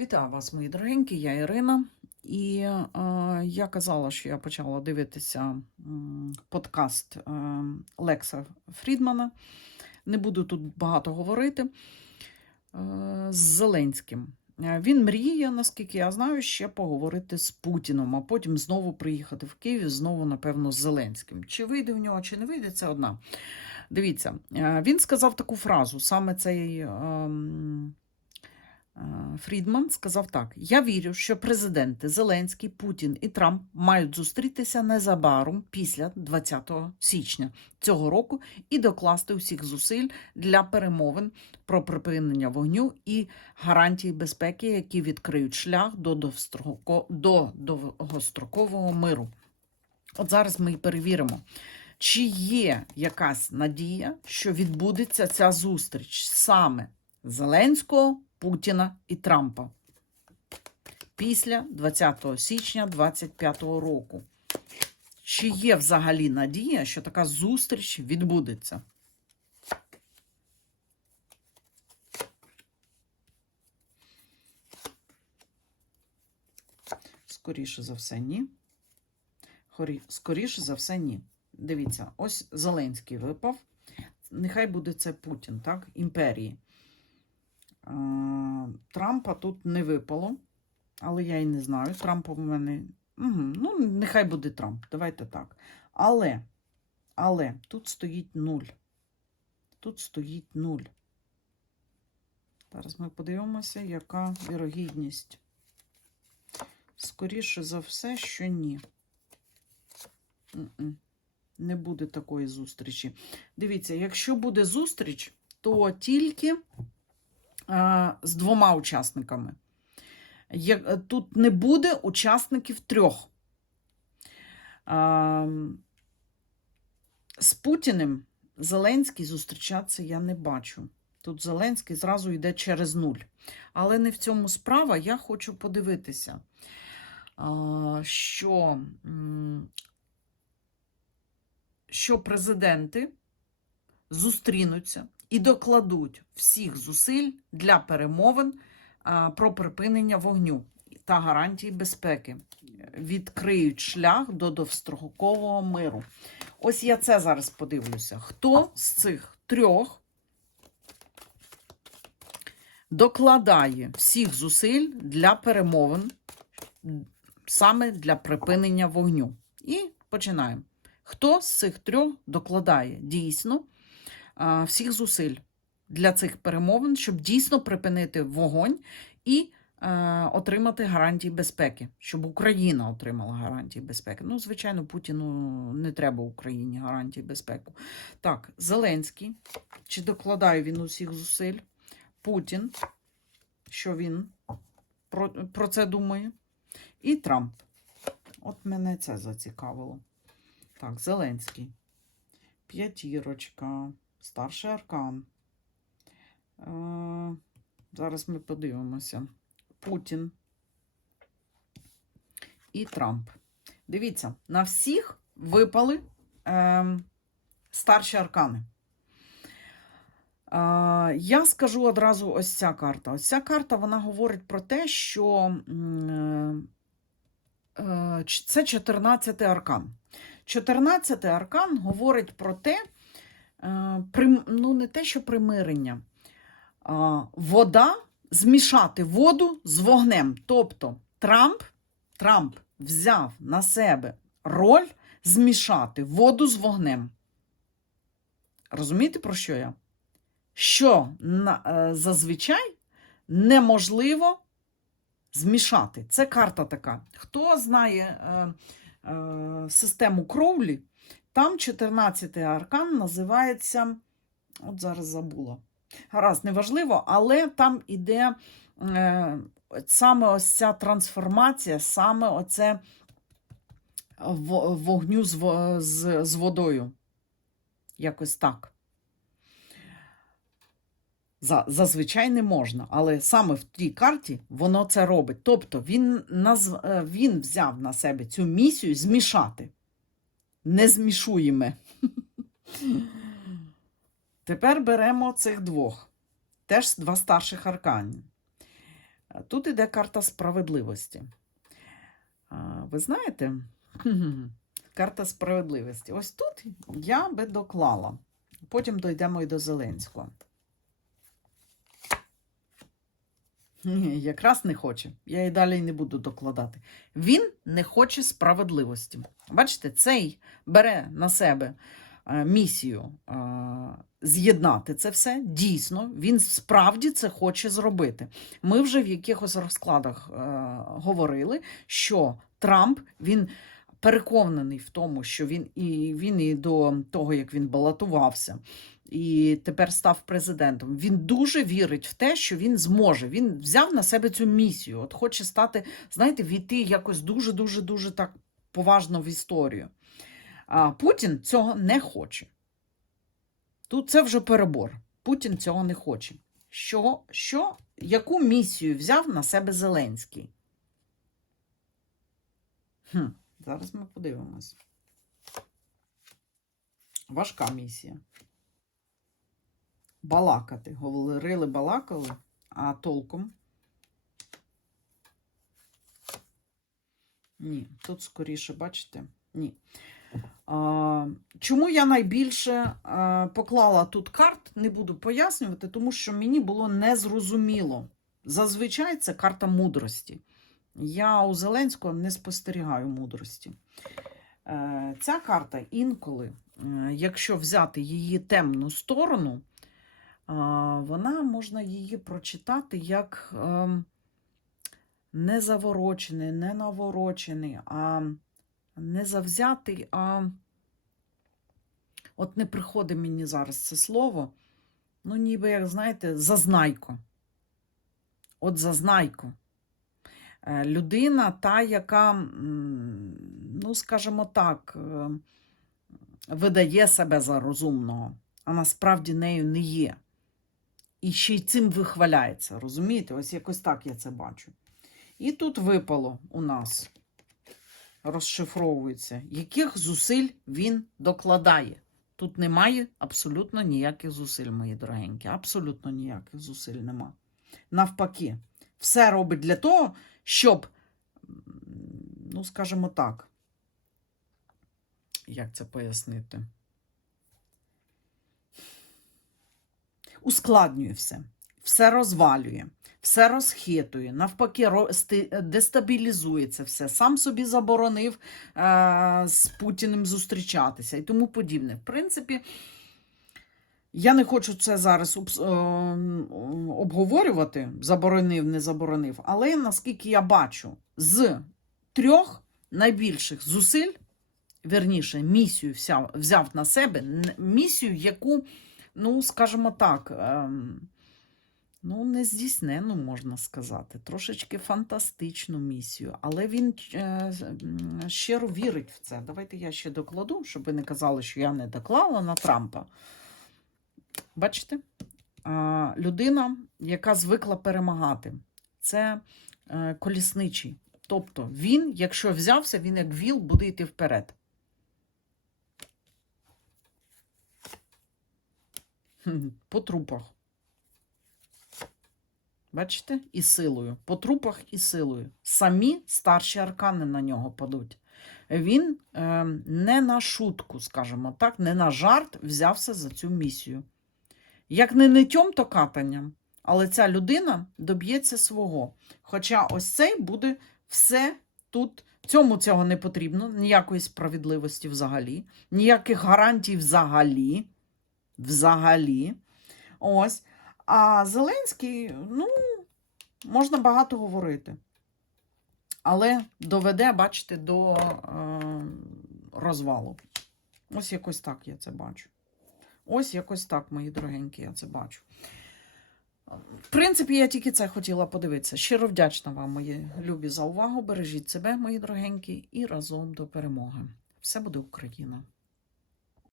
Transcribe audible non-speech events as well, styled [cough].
Вітаю вас, мої дорогенькі, я Ірина. І е, я казала, що я почала дивитися подкаст е, Лекса Фрідмана. Не буду тут багато говорити. Е, з Зеленським. Е, Він мріє, наскільки я знаю, ще поговорити з Путіном, а потім знову приїхати в Київ, знову, напевно, з Зеленським. Чи вийде в нього, чи не вийде, це одна. Дивіться, е, він сказав таку фразу, саме цей. Е, Фрідман сказав так: Я вірю, що президенти Зеленський, Путін і Трамп мають зустрітися незабаром після 20 січня цього року і докласти усіх зусиль для перемовин про припинення вогню і гарантії безпеки, які відкриють шлях до до довгострокового миру. От зараз ми і перевіримо. Чи є якась надія, що відбудеться ця зустріч саме Зеленського, Путіна і Трампа після 20 січня 2025 року. Чи є взагалі надія, що така зустріч відбудеться? Скоріше за все, ні. Скоріше за все, ні. Дивіться, ось Зеленський випав. Нехай буде це Путін, так? Імперії. А, Трампа тут не випало, але я і не знаю. Трампа в мене. Угу, ну, нехай буде Трамп. Давайте так. Але, але тут стоїть нуль. Тут стоїть нуль. Зараз ми подивимося, яка вірогідність. Скоріше за все, що ні. Не буде такої зустрічі. Дивіться, якщо буде зустріч, то тільки з двома учасниками. Е, Тут не буде учасників трьох. З Путіним Зеленський зустрічатися я не бачу. Тут Зеленський зразу йде через нуль. Але не в цьому справа. Я хочу подивитися, що, що президенти зустрінуться і докладуть всіх зусиль для перемовин про припинення вогню та гарантії безпеки. Відкриють шлях до довстрокового миру. Ось я це зараз подивлюся. Хто з цих трьох докладає всіх зусиль для перемовин саме для припинення вогню? І починаємо. Хто з цих трьох докладає дійсно всіх зусиль для цих перемовин, щоб дійсно припинити вогонь і е, отримати гарантії безпеки, щоб Україна отримала гарантії безпеки. Ну, звичайно, Путіну не треба Україні гарантії безпеки. Так, Зеленський, чи докладає він усіх зусиль? Путін, що він про, про це думає? І Трамп. От мене це зацікавило. Так, Зеленський. П'ятірочка. Старший аркан. Е, зараз ми подивимося. Путін і Трамп. Дивіться, на всіх випали е, старші аркани. Е, я скажу одразу ось ця карта. Ось ця карта вона говорить про те, що м, е, це 14 аркан. 14 аркан говорить про те, е, ну не те, що примирення, вода, змішати воду з вогнем. Тобто Трамп, Трамп взяв на себе роль змішати воду з вогнем. Розумієте, про що я? Що е, зазвичай неможливо змішати. Це карта така. Хто знає е, е, систему Кроулі, там 14-й аркан називається. От зараз забула. Гаразд, неважливо, але там іде е, саме ось ця трансформація, саме оце вогню з, з, з водою. Якось так. За, зазвичай не можна, але саме в тій карті воно це робить. Тобто він, назв, е, він взяв на себе цю місію змішати. Не змішуємо. Тепер беремо цих двох. Теж два старших аркані. Тут іде карта справедливості. Ви знаєте, [laughs] карта справедливості. Ось тут я би доклала. Потім дійдемо і до Зеленського. Ні, якраз не хоче. Я і далі не буду докладати. Він не хоче справедливості. Бачите, цей бере на себе е, місію е, з'єднати це все. Дійсно, він справді це хоче зробити. Ми вже в якихось розкладах е, говорили, що Трамп він переконаний в тому, що він і він і до того, як він балотувався, і тепер став президентом. Він дуже вірить в те, що він зможе. Він взяв на себе цю місію. От хоче стати, знаєте, війти якось дуже, дуже, дуже так поважно в історію. А Путін цього не хоче. Тут це вже перебор. Путін цього не хоче. Що, що, яку місію взяв на себе Зеленський? Хм, зараз ми подивимось. Важка місія. Балакати. Говорили, балакали, а толком. Ні, тут скоріше, бачите? Ні. А, чому я найбільше а, поклала тут карт, не буду пояснювати, тому що мені було незрозуміло. Зазвичай це карта мудрості. Я у Зеленського не спостерігаю мудрості. Е, ця карта інколи, е, якщо взяти її темну сторону, вона можна її прочитати як ем, не заворочений, не наворочений, а не завзятий, а от не приходить мені зараз це слово. Ну, ніби, як знаєте, зазнайко. От зазнайко. Е, Людина та, яка, ну, скажімо так, е, видає себе за розумного, а насправді нею не є. І ще й цим вихваляється. Розумієте? Ось якось так я це бачу. І тут випало у нас, розшифровується, яких зусиль він докладає. Тут немає абсолютно ніяких зусиль, мої дорогенькі. Абсолютно ніяких зусиль нема. Навпаки, все робить для того, щоб, ну, скажімо так, як це пояснити? Ускладнює все, все розвалює, все розхитує, навпаки, дестабілізується все. Сам собі заборонив е- з Путіним зустрічатися і тому подібне. В принципі, я не хочу це зараз е, обговорювати, заборонив, не заборонив, але наскільки я бачу, з трьох найбільших зусиль, верніше, місію взяв на себе, місію, яку, ну, скажімо так, ем, ну, не здійснену, можна сказати, трошечки фантастичну місію, але він е, щиро вірить в це. Давайте я ще докладу, щоб ви не казали, що я не доклала на Трампа. Бачите? Людина, яка звикла перемагати, це е, колісничий. Тобто він, якщо взявся, він як віл буде йти вперед. По трупах. Бачите? І силою. По трупах і силою. Самі старші аркани на нього падуть. Він е, не на шутку, скажімо так, не на жарт взявся за цю місію. Як не нитьом, то катанням. Але ця людина доб'ється свого. Хоча ось цей буде все тут. Цьому цього не потрібно, ніякої справедливості взагалі, ніяких гарантій взагалі. Взагалі. Ось. А Зеленський, ну, можна багато говорити. Але доведе, бачите, до е, розвалу. Ось якось так я це бачу. Ось якось так, мої дорогенькі, я це бачу. В принципі, я тільки це хотіла подивитися. Щиро вдячна вам, мої любі, за увагу. Бережіть себе, мої дорогенькі, і разом до перемоги. Все буде Україна!